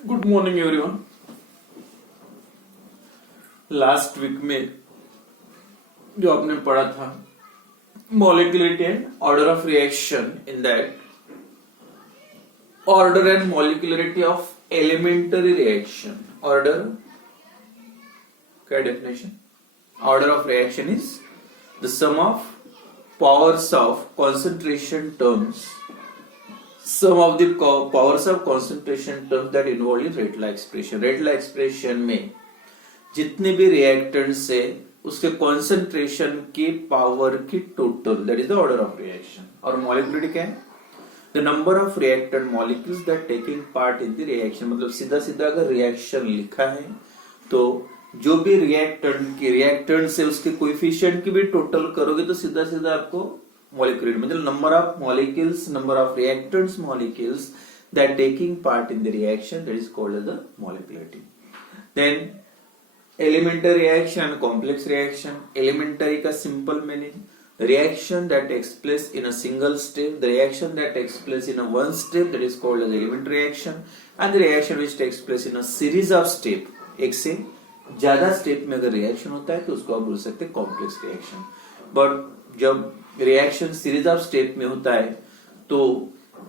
Good morning everyone. Last week में जो आपने पढ़ा था molecularity and order of reaction, in that order and molecularity of elementary reaction. Order क्या definition? Order of reaction is the sum of powers of concentration terms, sum of the powers of concentration terms that involved in rate law expression। rate law expression में जितने भी reactants है उसके concentration की power की total, that is the order of reaction. और molecularity क्या है? The number of reactant molecules that taking part in the reaction. मतलब सीधा सीधा अगर रिएक्शन लिखा है तो जो भी रिएक्टेंट से उसके कोएफिशिएंट की भी टोटल करोगे तो सीधा सीधा आपको मॉलिक्यूलरिटी, मतलब number of molecules, number of reactants molecules that taking part in the reaction, that is called as the molecularity. Then elementary reaction and complex reaction. Elementary का simple meaning reaction that takes place in a single step, the reaction that takes place in a one step, that is called as elementary reaction. And the reaction which takes place in a series of step, एक से ज्यादा step में अगर reaction होता है तो उसको आप बोल सकते हैं कॉम्प्लेक्स रिएक्शन। बट जब रिएक्शन सीरीज ऑफ स्टेप में होता है तो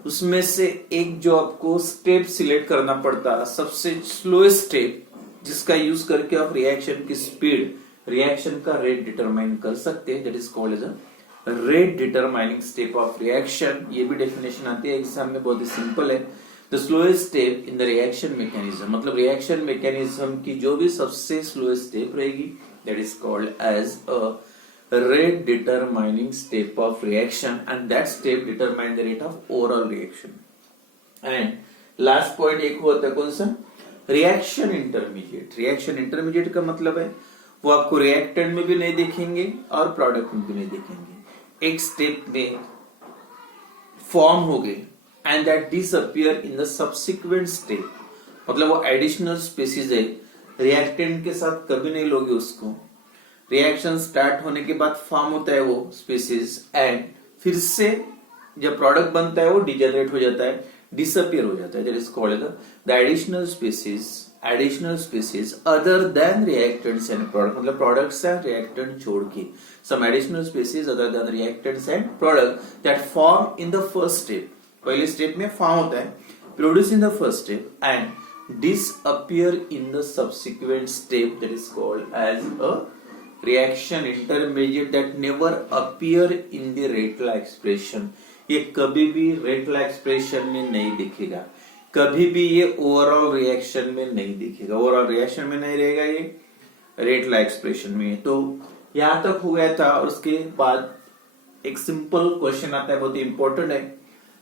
उसमें से एक जो आपको स्टेप सिलेक्ट करना पड़ता है, सबसे स्लोएस्ट स्टेप, जिसका यूज करके आप रिएक्शन की स्पीड, रिएक्शन का रेट डिटरमाइन कर सकते हैं, that is called as a rate determining step of reaction. ये भी डेफिनेशन आती है एग्जाम में, बहुत ही सिंपल है। The slowest step in the reaction mechanism, मतलब रिएक्शन मैकेनिज्म की जो भी सबसे स्लोएस्ट स्टेप रहेगी, that is called as a rate determining step of reaction, and that step determine the rate of overall reaction। and last point एक हुआ था कौन सा? Reaction intermediate. रिएक्शन इंटरमीडिएट का मतलब है वो आपको रिएक्टेंट में भी नहीं देखेंगे और प्रोडक्ट में भी नहीं देखेंगे, एक स्टेप में फॉर्म हो गए and that disappear in the subsequent step. मतलब वो एडिशनल स्पीसीज है, रिएक्टेंट के साथ कभी नहीं लोगे उसको, रिएक्शन स्टार्ट होने के बाद फॉर्म होता है वो स्पीसीज एंड फिर से जब प्रोडक्ट बनता है वो डिजेनरेट हो जाता है, डिसअपियर हो जाता है, that is called the additional species other than reactants and product. मतलब प्रोडक्ट्स एंड रिएक्टेंट छोड़ के some additional species other than reactants and product that form in the first step. पहले स्टेप में फॉर्म होता है, produce in the first step and disappear in the subsequent step, that is called as a reaction intermediate that never appear in the rate law expression. ये कभी भी rate law expression में नहीं दिखेगा, कभी भी ये ओवरऑल रिएक्शन में नहीं दिखेगा, ओवरऑल रिएक्शन में नहीं रहेगा, ये रेट लॉ एक्सप्रेशन में। तो यहां तक हो गया था और उसके बाद एक सिंपल क्वेश्चन आता है, बहुत ही इंपॉर्टेंट है,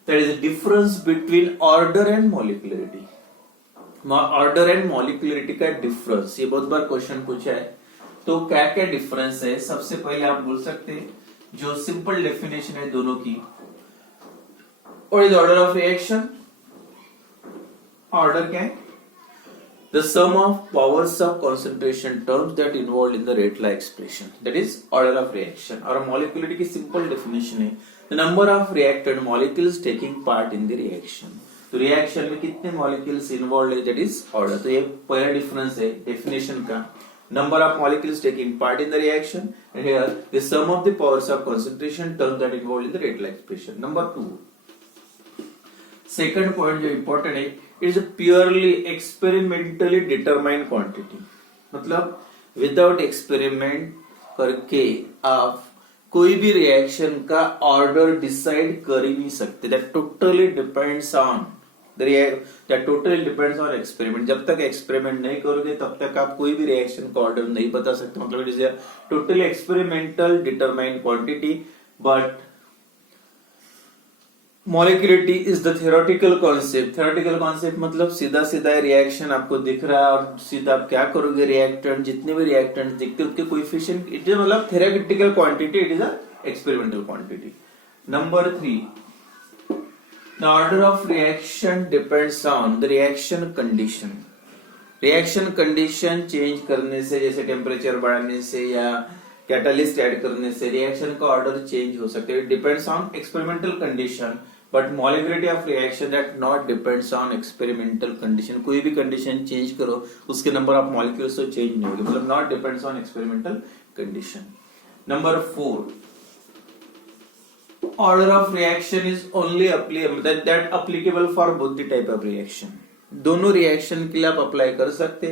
that is the difference between order and molecularity. Order and molecularity का डिफरेंस, ये बहुत बार क्वेश्चन पूछा है। तो क्या क्या डिफरेंस है? सबसे पहले आप बोल सकते हैं जो सिंपल डेफिनेशन है दोनों की, what is order of reaction? Order क्या है? The sum of powers of concentration terms that involve in the rate law expression, that is order of reaction. और मॉलिक्यूलरिटी की सिंपल डेफिनेशन है the number of reactant molecules taking part in the reaction. तो reaction में कितने molecules involve है, that is order. तो ये पहला डिफरेंस है डेफिनेशन का, number of molecules taking part in the reaction, and here the sum of the powers of concentration terms that involved in the rate law expression। number 2, second point जो important है, it is a purely experimentally determined quantity। मतलब without experiment करके आप कोई भी reaction का order decide कर ही नहीं सकते, that totally depends on that totally depends on experiment। जब तक एक्सपेरिमेंट नहीं करोगे तब तक आप कोई भी रिएक्शन का ऑर्डर नहीं बता सकते। मतलब it is a totally experimental determined quantity, but molecularity is the theoretical concept. Theoretical concept मतलब सीधा सीधा रिएक्शन आपको दिख रहा है और सीधा आप क्या करोगे, रिएक्टेंट, जितने भी रिएक्टेंट दिखते हैं उसके कोएफिशिएंट, इट इज मतलब theoretical quantity, it is a experimental quantity. Number 3, the order of reaction depends on the reaction condition। Reaction condition change करने से, जैसे टेम्परेचर बढ़ाने से या कैटालिस्ट ऐड करने से रिएक्शन का ऑर्डर चेंज हो सकता है। Depends on experimental condition but molecularity of reaction that not depends on experimental condition. कोई भी कंडीशन चेंज करो उसके नंबर ऑफ मॉलिक्यूल्स तो चेंज नहीं होगी, मतलब not depends on experimental condition. Number 4, order of reaction is only that applicable for both the type of reaction. दोनों reaction के लिए आप अप्लाई कर सकते,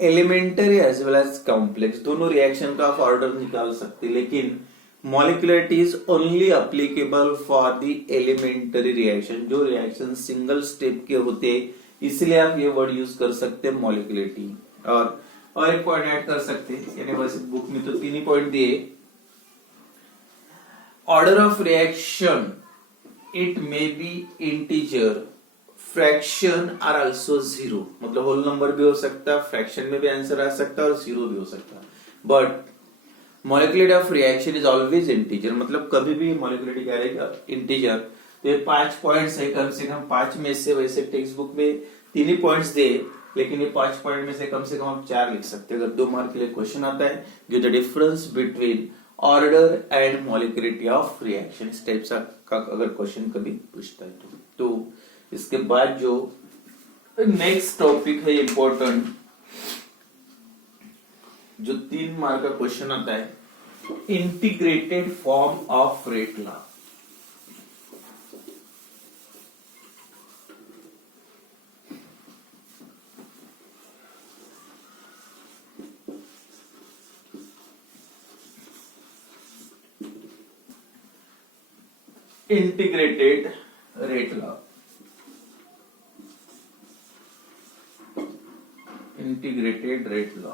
elementary as well as complex, दोनों रिएक्शन का आप ऑर्डर निकाल सकते, लेकिन molecularity is only applicable for the elementary reaction, जो रिएक्शन सिंगल स्टेप के होते, इसलिए आप ये वर्ड यूज कर सकते हैं मॉलिक्युलरिटी. और एक पॉइंट ऐड कर सकते, यानी वैसे बुक में तो 3 ही पॉइंट दिए. Order of reaction it may be integer, fraction are also 0, मतलब होल नंबर भी हो सकता है, फ्रैक्शन में भी आंसर आ सकता है और 0 भी हो सकता है. But molecularity of reaction is always integer, मतलब कभी भी मॉलिक्युलरिटी क्या रहेगा, इंटीजर. तो ये 5 पॉइंट्स है, कम से कम 5 में से, वैसे टेक्स्ट बुक में 3 ही पॉइंट्स दे, लेकिन ये 5 पॉइंट में से कम आप 4 लिख सकते हैं. अगर 2 मार्क के लिए क्वेश्चन आता है, give the difference between order and molecularity of reaction, इस टाइप का अगर क्वेश्चन कभी पूछता है तो इसके बाद जो नेक्स्ट टॉपिक है इंपॉर्टेंट, जो 3 मार्क का क्वेश्चन आता है, integrated form of rate law. Integrated rate law, integrated rate law.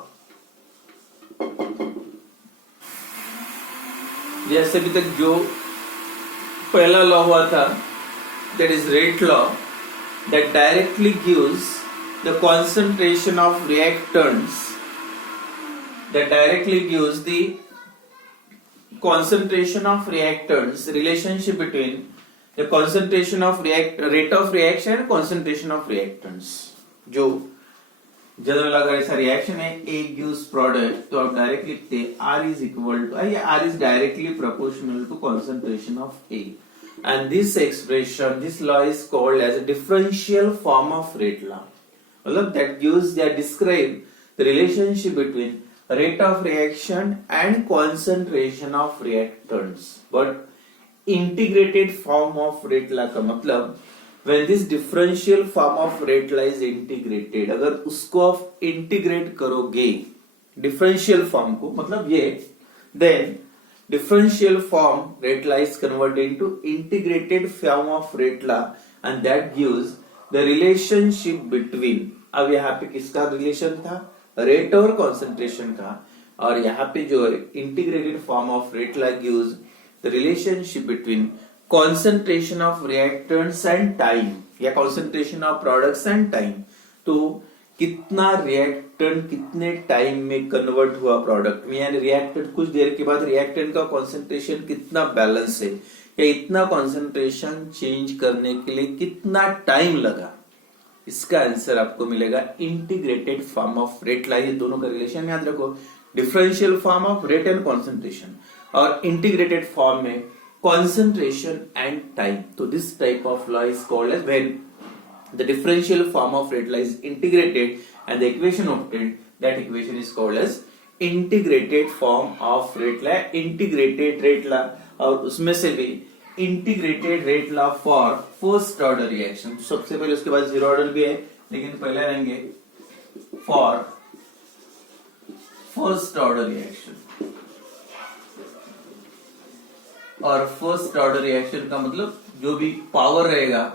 जैसे अभी तक जो पहला लॉ हुआ था, that is rate law, that directly gives the concentration of reactants, that directly gives the concentration of reactants, relationship between the concentration of rate of reaction and concentration of reactants. जो general अगर ऐसा reaction है, A gives product, तो आप direct लिखते R is equal to R is directly proportional to concentration of A, and this expression, this law is called as a differential form of rate law. मतलब that gives, that describe the relationship between rate of reaction and concentration of reactants. But integrated form of rate law का मतलब, when this differential form of rate law is integrated, अगर उसको आप integrate करोगे differential form को, मतलब ये, then differential form rate law is converted into integrated form of rate law, and that gives the relationship between, अब यहाँ पे किसका रिलेशन था, रेट और कॉन्सेंट्रेशन का, और यहाँ पे जो integrated form of rate law gives the relationship between concentration of reactants and time, या concentration of products and time. तो कितना रिएक्टेंट कितने टाइम में कन्वर्ट हुआ प्रोडक्ट में, यानी रिएक्टेंट कुछ देर के बाद रिएक्टेंट का कॉन्सेंट्रेशन कितना बैलेंस है, या इतना कॉन्सेंट्रेशन चेंज करने के लिए कितना टाइम लगा, इसका आंसर आपको मिलेगा integrated form of rate law. ये दोनों का रिलेशन याद रखो, differential form of rate and concentration, और इंटीग्रेटेड फॉर्म में कॉन्सेंट्रेशन एंड टाइम. तो this type of law is called as when the differential form of rate law is integrated and the equation obtained, that equation is called as integrated form of rate law. Integrated rate law, और उसमें से भी integrated rate law for first order reaction. सबसे पहले, उसके बाद 0 order भी है, लेकिन पहले रहेंगे फॉर फर्स्ट ऑर्डर रिएक्शन. और फर्स्ट ऑर्डर रिएक्शन का मतलब जो भी पावर रहेगा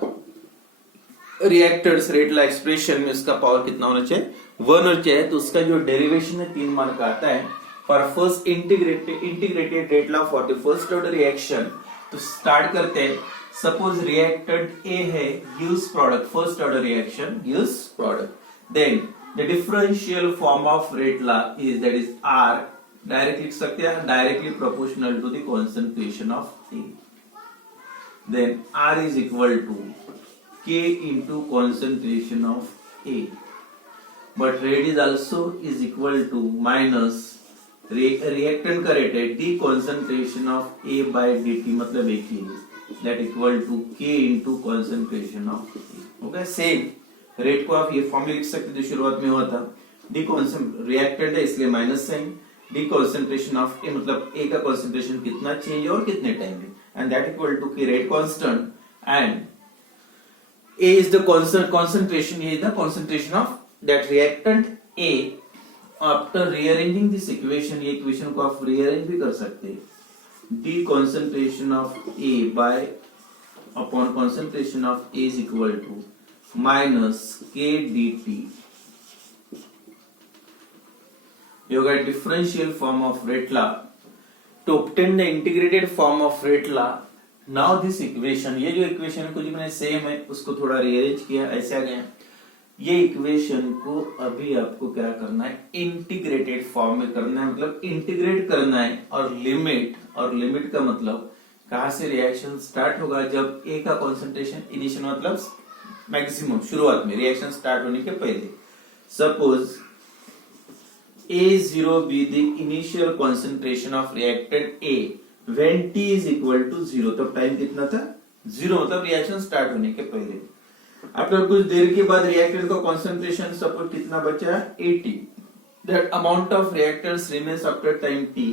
रिएक्टर्स रेट लॉ एक्सप्रेशन में, उसका पावर कितना होना चाहिए, 1 होना चाहिए. तो उसका जो डेरिवेशन है 3 मार्क आता है. For first integrated rate law for the first order reaction, तो स्टार्ट करते हैं. सपोज रिएक्टेंट ए है, gives product, first order reaction gives product, then the differential form of rate law is, that is R, direct लिख सकते हैं, directly proportional to the concentration of A. Then R is equal to k into concentration of A, but rate is also is equal to minus reactant का rate है d concentration of A by d t, मतलब एक ही है. That equal to k into concentration of okay same rate को आप ये form में लिख सकते जो शुरुआत में हुआ था डी रिएक्टेंट है इसलिए minus sign d concentration of A मतलब ए का कॉन्सेंट्रेशन कितना चेंज और कितने टाइम में एंड दैट इक्वल टू के rate constant and A is the concentration. A is the concentration of that reactant A. After rearranging this equation, ये equation को आप rearrange भी कर सकते हैं. D concentration of A by upon concentration of A is equal to minus K dt. You got differential form of rate law. To obtain the integrated form of rate law. Now this equation ये जो equation है कुछ मैंने same है उसको थोड़ा rearrange किया ऐसे आ गया ये इक्वेशन को अभी आपको क्या करना है इंटीग्रेटेड फॉर्म में करना है मतलब इंटीग्रेट करना है और लिमिट का मतलब कहां से रिएक्शन स्टार्ट होगा जब ए का कॉन्सेंट्रेशन इनिशियल मतलब मैक्सिमम शुरुआत में रिएक्शन स्टार्ट होने के पहले suppose A0 be the initial concentration of reactant A when t is equal to 0 तब टाइम कितना था 0 मतलब रिएक्शन स्टार्ट होने के पहले आफ्टर कुछ देर के बाद रिएक्टेंट का कंसंट्रेशन सपोज कितना बचा 80 that amount of reactants remains after time t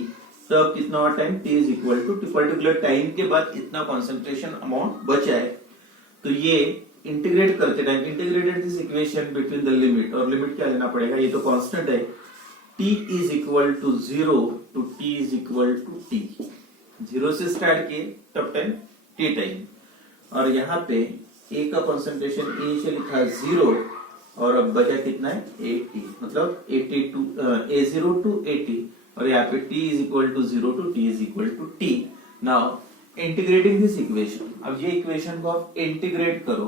तब कितना हुआ time t is equal to particular time के बाद इतना कंसंट्रेशन अमाउंट बचा है तो ये इंटीग्रेट करते time integrated this equation between the limit और लिमिट क्या लेना पड़ेगा ये तो कांस्टेंट है t is equal to 0 to t is equal to t 0 से स्टार्ट किए तब टाइम t टाइम और यहाँ पे a का कंसंट्रेशन इनिशियली था 0 और अब बचा कितना है 80 मतलब 80 टू a0 टू 80 और यहाँ पे t is equal to 0 to t is equal to t now integrating this equation अब ये इक्वेशन को आप इंटीग्रेट करो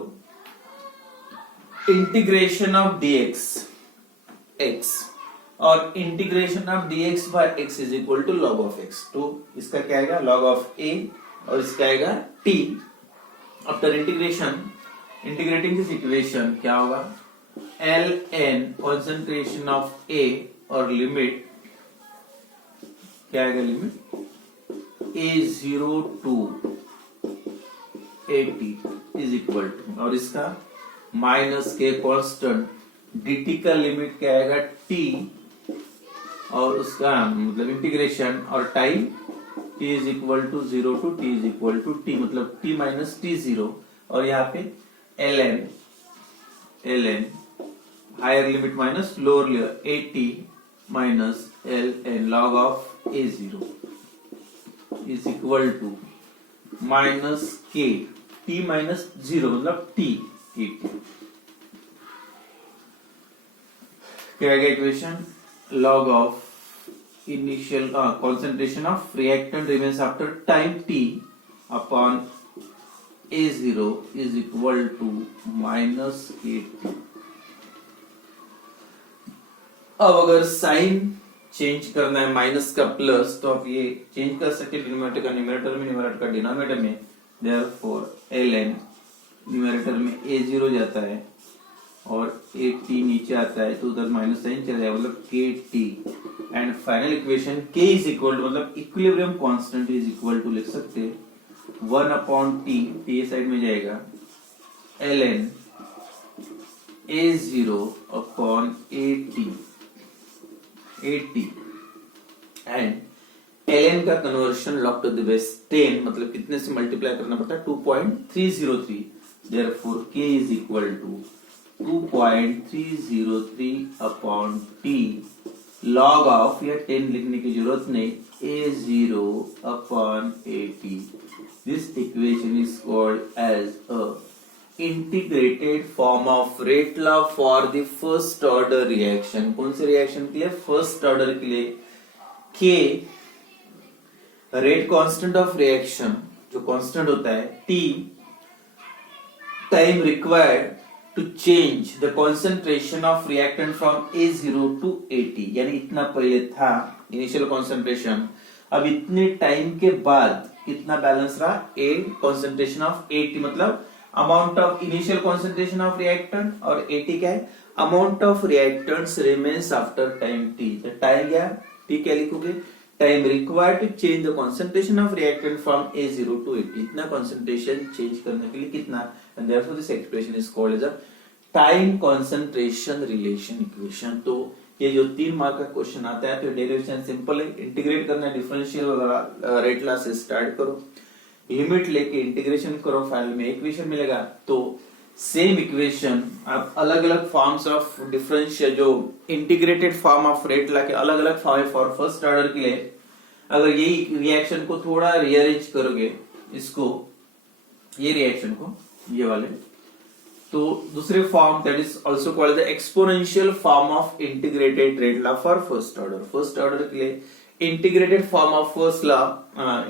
इंटीग्रेशन ऑफ dx x और integration of dx by x is equal to log of x तो इसका क्या आएगा log of a और इसका आएगा t after integrating this equation क्या होगा ln कंसंट्रेशन ऑफ a और लिमिट क्या आएगा limit a0 to 80 is equal to और इसका माइनस के कांस्टेंट dt का लिमिट क्या आएगा t और उसका मतलब इंटीग्रेशन और time t is equal to 0 to t is equal to t मतलब t माइनस t0 और यहाँ पे ln higher limit minus lower limit 80 minus ln log of a0 is equal to minus k t minus 0 मतलब t 80 क्या आएगा equation log of initial concentration of reactant remains after time t upon a0 is equal to minus kt अब अगर sign change करना है minus का plus तो आप ये चेंज कर सकते डिनोमिनेटर का न्यूमरेटर में न्यूमरेटर का डिनोमिनेटर में therefore ln न्यूमरेटर में a0 जाता है और एक t नीचे आता है तो उधर माइनस साइन चला जाएगा मतलब kt and final equation k is equal to मतलब equilibrium constant is equal to लिख सकते हैं 1 अपॉन t ये साइड में जाएगा ln a0 upon at and ln का conversion log to the base 10 मतलब कितने से मल्टीप्लाई करना पड़ता है 2.303 therefore k is equal to 2.303 upon t log of या 10 लिखने की जरूरत नहीं a0 upon at this equation is called as a integrated form of rate law for the first order reaction कौन से रिएक्शन के लिए फर्स्ट ऑर्डर के लिए k rate constant of reaction जो कांस्टेंट होता है t time required to change the concentration of reactant from A0 to AT यानी इतना पहले था initial concentration अब इतने टाइम के बाद कितना बैलेंस रहा A concentration of AT मतलब amount of initial concentration of reactant और AT क्या है amount of reactants remains after time T तो टाइम क्या T क्या लिखोगे time required to change the concentration of reactant from A0 to A80, इतना concentration change करने के लिए कितना, and therefore this expression is called as a time concentration relation equation. तो ये जो 3 मार्क का क्वेश्चन आता है तो डेरिवेशन सिंपल है, इंटीग्रेट करना, डिफरेंशियल वगैरह रेट लॉ से स्टार्ट करो, लिमिट लेके इंटीग्रेशन करो, फाइनल में इक्वेशन मिलेगा। तो सेम इक्वेशन आप अलग अलग फॉर्म्स ऑफ डिफरेंशियल, जो integrated form of rate law के अलग अलग फॉर्म फॉर फर्स्ट ऑर्डर के लिए, अगर यही रिएक्शन को थोड़ा रीअरेंज करोगे, इसको ये रिएक्शन को ये वाले, तो दूसरे form that is also called the exponential form of integrated rate law for first order. First order के लिए integrated form of first law,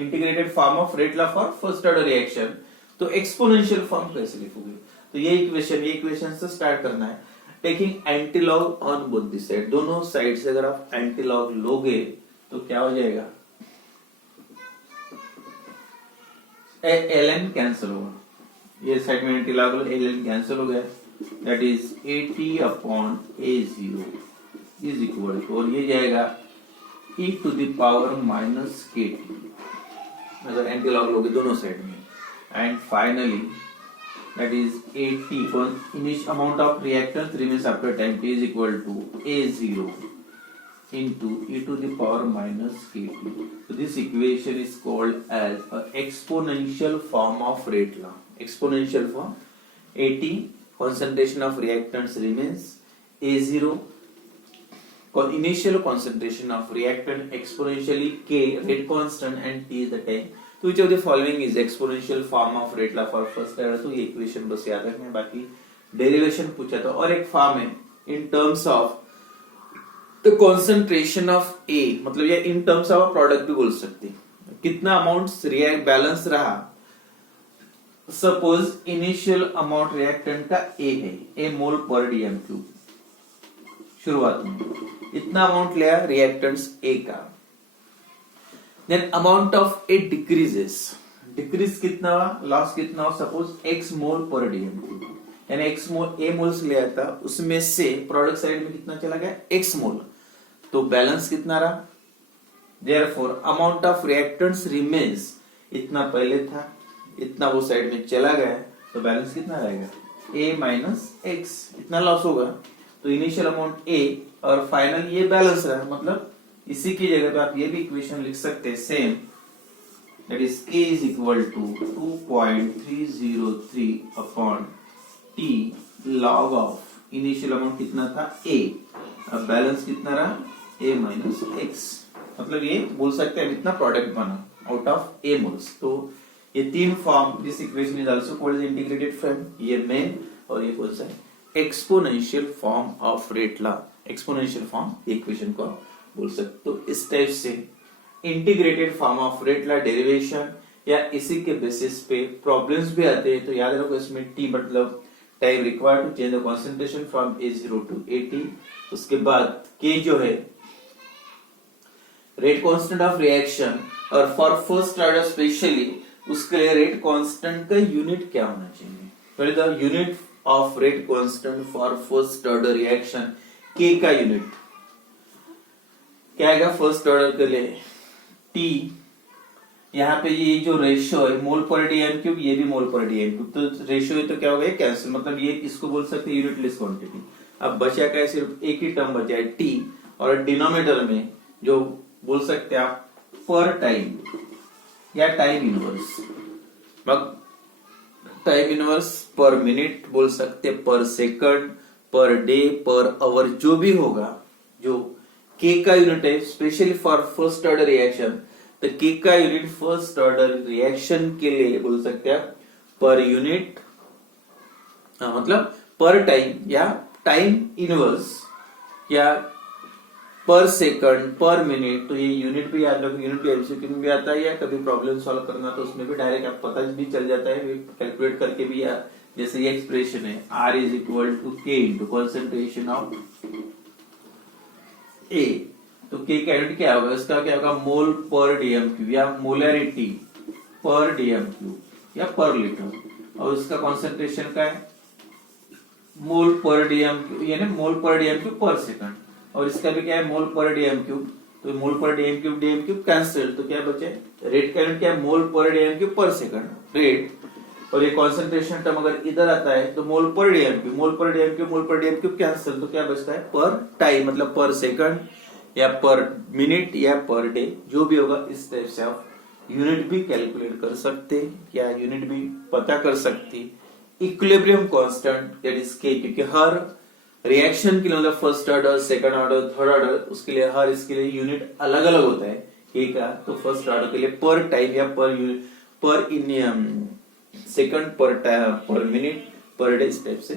integrated form of rate law for first order reaction, तो exponential form कैसे लिखोगे? तो ये equation से start करना है, taking antilog on both the side, दोनों साइड से अगर आप एंटीलॉग लोगे तो क्या हो जाएगा, ln कैंसिल होगा, ये साइड में एंटीलॉग ln कैंसिल हो गया, that is 80 upon A0 is equal to, और ये जाएगा e to the power minus KT, अगर एंटीलॉग लोगे दोनों साइड में, and finally that is 80 initial amount of reactants remains after time t is equal to A0 into e to the power minus KT. So this equation is called as a exponential form of rate law. Exponential form, 80 concentration of reactants remains, A0 initial concentration of reactant, exponentially K rate constant, and T is the time. तो which of the following is exponential form of rate law for first order? तो ये equation बस याद रखना है, बाकी derivation पूछा था। और एक फॉर्म है in terms of the concentration of A, मतलब ये इन टर्म्स ऑफ प्रोडक्ट भी बोल सकते हैं, कितना अमाउंट रिएक्ट बैलेंस रहा। सपोज इनिशियल अमाउंट रिएक्टेंट का ए है, ए मोल पर डीएम क्यूब, शुरुआत में इतना अमाउंट लिया रिएक्टेंट्स ए का, then amount of A decreases, decrease कितना हुआ, लॉस कितना हुआ, सपोज x मोल पर डीएम क्यूब, यानी x मोल A मोल्स लिया था, उसमें से प्रोडक्ट साइड में कितना चला गया, x मोल, तो बैलेंस कितना रहा, therefore amount of reactants remains, इतना पहले था, इतना वो साइड में चला गया, तो बैलेंस कितना रहेगा, A माइनस x, इतना लॉस होगा, तो इनिशियल अमाउंट A और फाइनल ये बैलेंस रहा, मतलब इसी की जगह पे आप ये भी इक्वेशन लिख सकते हैं same, that is K is equal to 2.303 upon T log of initial amount कितना था A, अब बैलेंस कितना रहा A माइनस x, मतलब ये बोल सकते हैं इतना प्रोडक्ट बना आउट ऑफ A मोल्स। तो ये 3 form, this equation is also called integrated form, ये मेन और ये कौन सा है, exponential form of rate law, exponential form equation को बोल सकते। तो इस टाइप से integrated form of rate law derivation या इसी के बेसिस पे प्रॉब्लम्स भी आते हैं, तो याद रखो इसमें टी मतलब time required to change the concentration from A0 to A80, उसके बाद के जो है रेट कांस्टेंट ऑफ रिएक्शन, और फॉर फर्स्ट ऑर्डर स्पेशली उसके लिए रेट कांस्टेंट का यूनिट क्या होना चाहिए, पहले the unit of rate constant for first order reaction, के का यूनिट क्या आएगा फर्स्ट ऑर्डर के लिए, टी, यहाँ पे ये जो रेशियो है मोल पर डीएम क्यूब, ये भी मोल पर डीएम क्यूब, तो रेशियो है तो क्या हो गया कैंसिल, मतलब ये इसको बोल सकते हैं यूनिटलेस क्वांटिटी। अब बचा क्या है, सिर्फ एक ही टर्म बचा है टी, और डिनोमिनेटर में जो बोल सकते हैं आप पर टाइम या टाइम इनवर्स, टाइम इनवर्स पर मिनट बोल सकते हैं, पर second, per day, per hour, जो भी होगा, जो के का यूनिट है specially for first order reaction, तो के का यूनिट फर्स्ट ऑर्डर रिएक्शन के लिए बोल सकते हैं पर यूनिट, मतलब पर टाइम या टाइम इनवर्स या पर सेकंड, पर मिनट, तो ये यूनिट भी याद रखो, यूनिट भी एमसीक्यू में भी आता है, या कभी प्रॉब्लम सॉल्व करना तो उसमें भी डायरेक्ट आप पता भी चल जाता है, कैलकुलेट करके भी, या जैसे ये एक्सप्रेशन है R is equal to k into concentration of ए, तो के का यूनिट क्या होगा, इसका क्या होगा मोल पर डीएम क्यूब या मोलैरिटी पर डीएम क्यूब या पर लीटर, और उसका कॉन्सेंट्रेशन का है मोल पर डीएम क्यूब, यानी मोल पर डीएम क्यूब पर सेकंड, और इसका भी क्या है मोल पर डीएम क्यूब तो मोल पर डीएम क्यूब कैंसिल, तो क्या बचे रेट का यूनिट क्या है, मोल पर डीएम क्यूब पर सेकंड रेट। और ये कॉन्सेंट्रेशन टर्म अगर इधर आता है तो मोल पर डीएम क्यूब, मोल पर डीएम क्यूब, मोल पर डीएम क्यूब कैंसिल, तो क्या बचता है पर टाइम, मतलब पर सेकंड या पर मिनट या पर डे, जो भी होगा इस टाइप से आप यूनिट भी कैलकुलेट कर सकते या यूनिट भी पता कर सकती। इक्विलिब्रियम कांस्टेंट दैट इज के, क्योंकि हर रिएक्शन के लिए मतलब first order, second order, third order, उसके लिए हर इसके लिए यूनिट अलग अलग होता है के का। तो फर्स्ट ऑर्डर के लिए पर टाइम या पर इन सेकंड, पर मिनट, पर डे, इस टाइप से।